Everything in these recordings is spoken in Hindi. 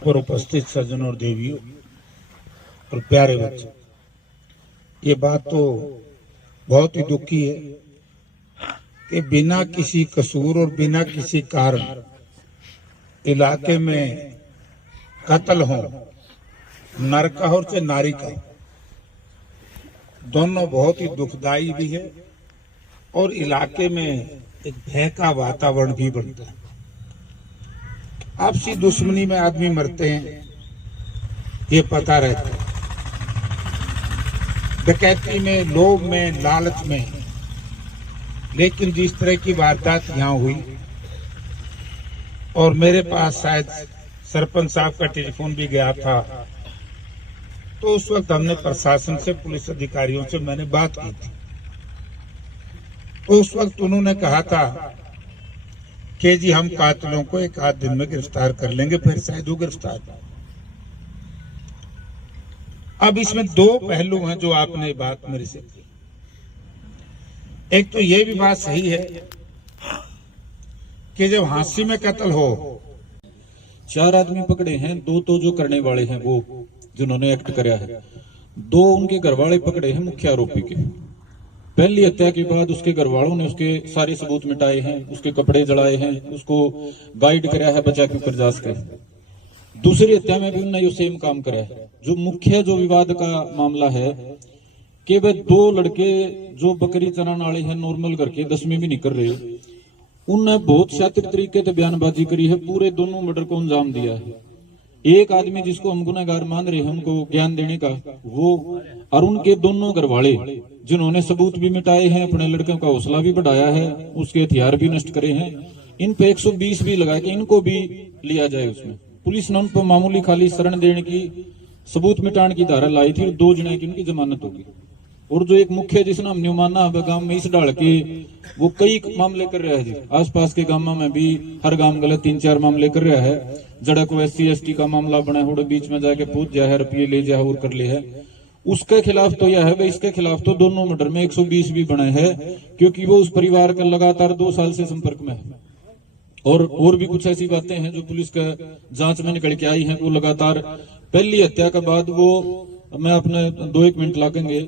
पर उपस्थित सज्जनों और देवियों और प्यारे बच्चे, ये बात तो बहुत ही दुख की है कि बिना किसी कसूर और बिना किसी कारण इलाके में कत्ल हो, नर का हो चाहे नारी का, दोनों बहुत ही दुखदाई भी है और इलाके में एक भय का वातावरण भी बनता है। आपसी दुश्मनी में आदमी मरते हैं, ये पता रहता है, डकैती में, लोभ में, लालच में, लेकिन जिस तरह की वारदात यहाँ हुई और मेरे पास शायद सरपंच साहब का टेलीफोन भी गया था, तो उस वक्त हमने प्रशासन से, पुलिस अधिकारियों से मैंने बात की थी। तो उस वक्त उन्होंने कहा था कि जी हम कातिलों को एक आध दिन में गिरफ्तार कर लेंगे, फिर शायद वो गिरफ्तार। अब इसमें दो पहलू हैं जो आपने बात मेरे से की। एक तो ये भी बात सही है कि जब हांसी में कत्ल हो, 4 आदमी पकड़े हैं, 2 तो जो करने वाले हैं वो जिन्होंने एक्ट कराया है, 2 उनके घरवाले पकड़े हैं मुख्य आरोपी के। पहली हत्या के बाद उसके घरवालों ने उसके सारे सबूत मिटाए हैं, उसके कपड़े जलाए हैं, उसको गाइड कराया है बचा के ऊपर जास कर। दूसरी हत्या में भी उन्होंने ये सेम काम करा है। जो मुख्य जो विवाद का मामला है कि वह 2 लड़के जो बकरी चराने वाले हैं, नॉर्मल करके 10वीं भी नहीं कर रहे, उनने बहुत शातिर तरीके से बयानबाजी करी है, पूरे दोनों मर्डर को अंजाम दिया है। एक आदमी जिसको हम गुनहगार मान रहे हैं उनको ज्ञान देने का, वो और उनके दोनों घरवाले जिन्होंने सबूत भी मिटाए हैं, अपने लड़कों का हौसला भी बढ़ाया है, उसके हथियार भी नष्ट करे हैं, इन पे 120 भी लगा के इनको भी लिया जाए। उसमें पुलिस ने उन पर मामूली खाली शरण देने की, सबूत मिटाने की धारा लाई थी और 2 जने की उनकी जमानत होगी। और जो एक मुख्य जिसने हमने माना है गांव में इस डाल के वो कई मामले कर रहा है जी, आसपास के गांव में भी हर गांव गलत 3-4 मामले कर रहा है। जड़ा को SC/ST का मामला बना हो, बीच में जाके पूछ जाए है, रुपये ले जाए और कर ले है, उसके खिलाफ तो यह है, इसके खिलाफ तो दोनों मर्डर में 120 भी बने हैं, क्योंकि वो उस परिवार का लगातार 2 साल से संपर्क में है। और भी कुछ ऐसी बातें हैं जो पुलिस का जांच में निकल के आई हैं। वो लगातार पहली हत्या के बाद वो, मैं अपने 2-1 मिनट लागेंगे,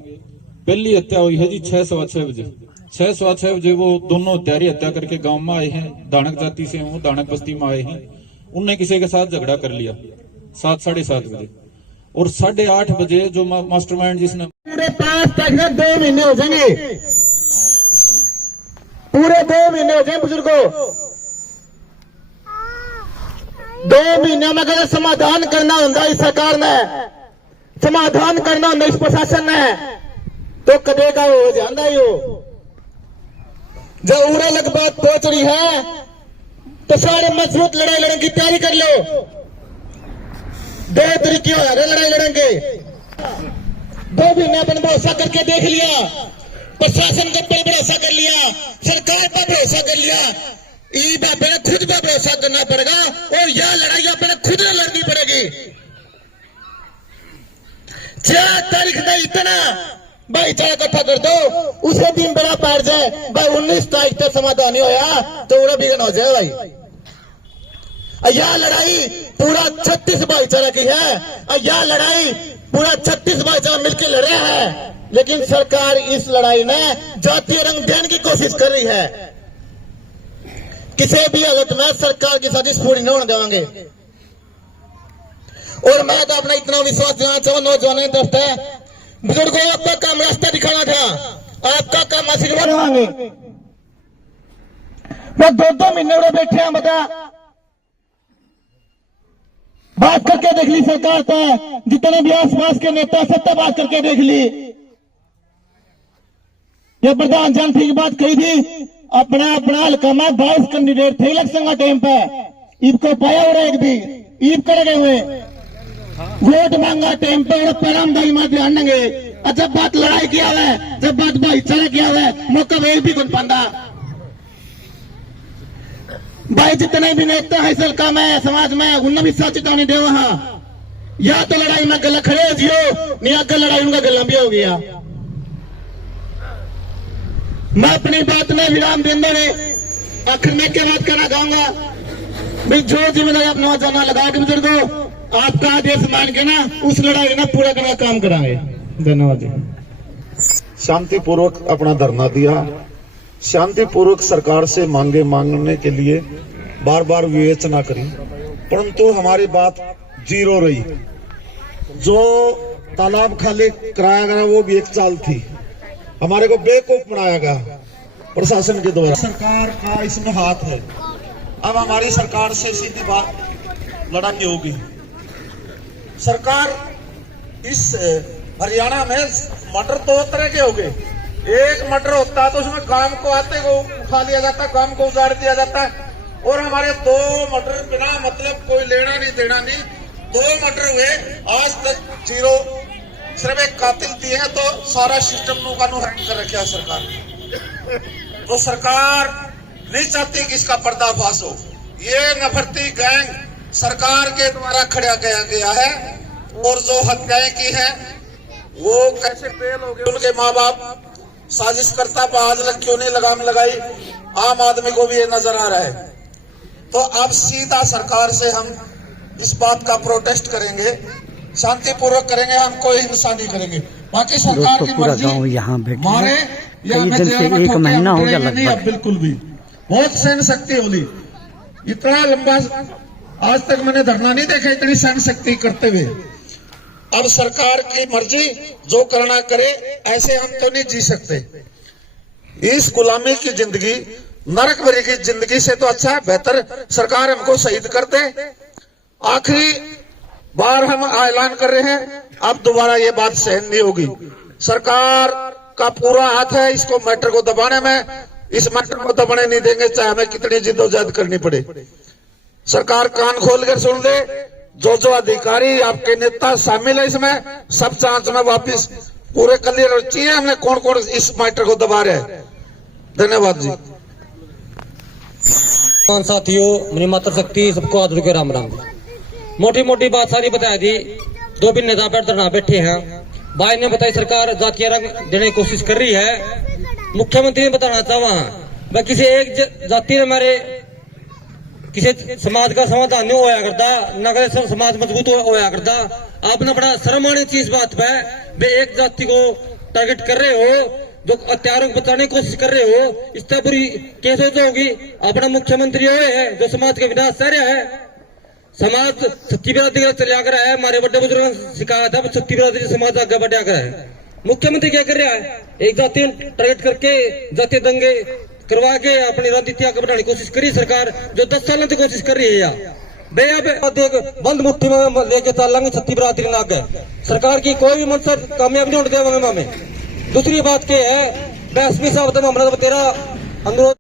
पहली हत्या हुई है जी 6:15 बजे। 6:15 बजे वो दोनों हत्यारी हत्या करके गांव में आए हैं, दानक जाति से, वो दानक बस्ती में आए हैं। उनने किसी के साथ झगड़ा कर लिया 7-7:30 बजे, और 8:30 बजे जो मास्टरमाइंड जिसने पूरे 5 तक 2 महीने हो जाएंगे, पूरे 2 महीने हो जाएंगे बुजुर्गों। 2 महीने में अगर समाधान करना होता इस सरकार ने, समाधान करना होता इस प्रशासन ने, तो कदे का हो जाता ही हो। जब उड़ा लग बात पहुंच रही है तो सारे मजबूत लड़ाई लड़ने की तैयारी कर लो। 2 तरीके हो रहे लड़ाई लड़ेंगे। 2 महीने अपन भरोसा करके देख लिया, प्रशासन के पर भरोसा कर लिया, सरकार पर भरोसा कर लिया, ई बाबे ने खुद पर भरोसा करना पड़ेगा और यह लड़ाई अपने खुद ने लड़नी पड़ेगी। 4 तारीख में इतना भाईचारा इकट्ठा कर दो, उसे दिन बड़ा पार जाए भाई। 19 तारीख तक समाधान नहीं होया तो उड़ा बिगन हो जाए भाई। यह लड़ाई पूरा 36 भाईचारा की है, यह लड़ाई पूरा 36 भाईचारा मिलकर लड़ रहा है। लेकिन सरकार इस लड़ाई में जातीय रंग देने की कोशिश कर रही है। किसी भी हालत में सरकार की साजिश पूरी नहीं होने देंगे। और मैं तो अपना इतना विश्वास देना चाहूँ नौजवानों की तरफ है, बुजुर्गों आपका काम रास्ता दिखाना था, आपका काम आशीर्वाद मांगे। वो 2-2 महीने बैठे हैं, बता बात करके देख ली सरकार पे, जितने भी आसपास के नेता सबसे बात करके देख ली। ये प्रधान जानती की बात कही थी, अपना हल्का में 22 कैंडिडेट थे इलेक्शन का टाइम पे, ईब को पाया हो रहा एक भी ईब कर गए हुए वोट मांगा टाइम पे पैरामदारी में ध्यान देंगे। जब बात लड़ाई किया हुआ है, जब बात भाईचारा किया हुआ है, मौका वे भी कुछ पाता भाई। जितने भी नेता है हल्का में, समाज में, उन्हें भी सच चेतावनी दे वहां, या तो लड़ाई में गला खड़े हो जियो, नहीं आगे लड़ाई उनका गला भी हो गया। मैं अपनी बात में विराम देंगे आखिर में क्या बात कहना चाहूंगा भाई, जो जिम्मेदारी आप नौजवान लगा के बुजुर्गो, आपका आदेश मान के ना उस लड़ाई ना पूरा करने का काम कराएंगे। धन्यवाद जी। शांतिपूर्वक अपना धरना दिया, शांतिपूर्वक सरकार से मांगने के लिए बार बार विवेचना करी, परंतु हमारी बात जीरो रही। जो तालाब खाली कराया गया वो भी एक चाल थी, हमारे को बेवकूफ बनाया गया प्रशासन के द्वारा। सरकार का इसमें हाथ है। अब हमारी सरकार से सीधी बात लड़ाई होगी। सरकार इस हरियाणा में मटर दो तरह के हो गए। एक मटर होता है तो उसमें काम को आते को उठा लिया जाता है, काम को उजाड़ दिया जाता है, और हमारे दो मटर बिना मतलब कोई लेना नहीं देना नहीं, दो मटर हुए आज तक जीरो, सिर्फ एक कातिल दिए हैं तो सारा सिस्टम का हैंग कर रखा है सरकार। तो सरकार नहीं चाहती कि इसका पर्दाफाश हो। ये नफरती गैंग सरकार के द्वारा खड़ा किया गया है, और जो हत्याएं की है वो कैसे फेल हो गए, उनके माँ बाप साजिश करता आज लग क्यों नहीं लगाम लगाई, आम आदमी को भी ये नजर आ रहा है। तो अब सीधा सरकार से हम इस बात का प्रोटेस्ट करेंगे, शांतिपूर्वक करेंगे, हम कोई हिंसा नहीं करेंगे। बाकी सरकार की मर्जी, यहाँ बैठे मारे या कई दिन से जेल में एक ठोके, महीना हम हो गया डरेंगे नहीं लगभग। अब बिल्कुल भी। बहुत सहन शक्ति होली, इतना लंबा आज तक मैंने धरना नहीं देखा इतनी सहन शक्ति करते हुए। अब सरकार की मर्जी, जो करना करे, ऐसे हम तो नहीं जी सकते। इस गुलामी की जिंदगी, नरक भरी की जिंदगी से तो अच्छा है, बेहतर सरकार हमको शहीद कर दे। आखिरी बार हम ऐलान कर रहे हैं, अब दोबारा ये बात सहन नहीं होगी। सरकार का पूरा हाथ है इसको मैटर को दबाने में, इस मैटर को दबाने नहीं देंगे, चाहे हमें कितनी जिद्दोजहद करनी पड़े। सरकार कान खोल कर सुन ले, जो अधिकारी आपके नेता शामिल है इसमें, सब जांच में वापिस पूरे क्लियर चाहिए हमने कौन कौन इस मैटर को दबा रहे हैं। धन्यवाद जी। साथियों, मेरी मातृशक्ति सबको आदर के राम राम। मोटी मोटी बात सारी बता दी। दो भी नेता पर धरना बैठे हैं। भाई ने बताई सरकार जातीय रंग देने की कोशिश कर रही है। मुख्यमंत्री ने बताना चाहवा मैं किसी एक जाति में हमारे किसी समाज का समाधान नहीं होया करता, न करे समाज मजबूत होया करता। आपने बड़ा शर्म आनी चीज बात पे वे एक जाति को टारगेट कर रहे हो, जो हत्यारों को बचाने की कोशिश कर रहे हो, इस तरह बुरी कैसे होगी। अपना मुख्यमंत्री है जो समाज का विनाश चाह रहा है। समाज सत्य विरोधी चलिया कर है, हमारे बड़े बुजुर्गों ने सिखाया था सत्य विरोधी समाज आगे बढ़ा कर है। मुख्यमंत्री क्या कर रहा है, एक जाति टारगेट करके जातीय दंगे करवा के अपनी रणनीति आगे बढ़ाने की कोशिश करी सरकार, जो 10 सालों से कोशिश कर रही है। यार बंद मुट्ठी में लेके चलेंगे छत्ती बरादरी नाग है। सरकार की कोई भी मकसद कामयाब नहीं होने देंगे हमें। दूसरी बात क्या है, मैं एसपी साहब तेरा अनुरोध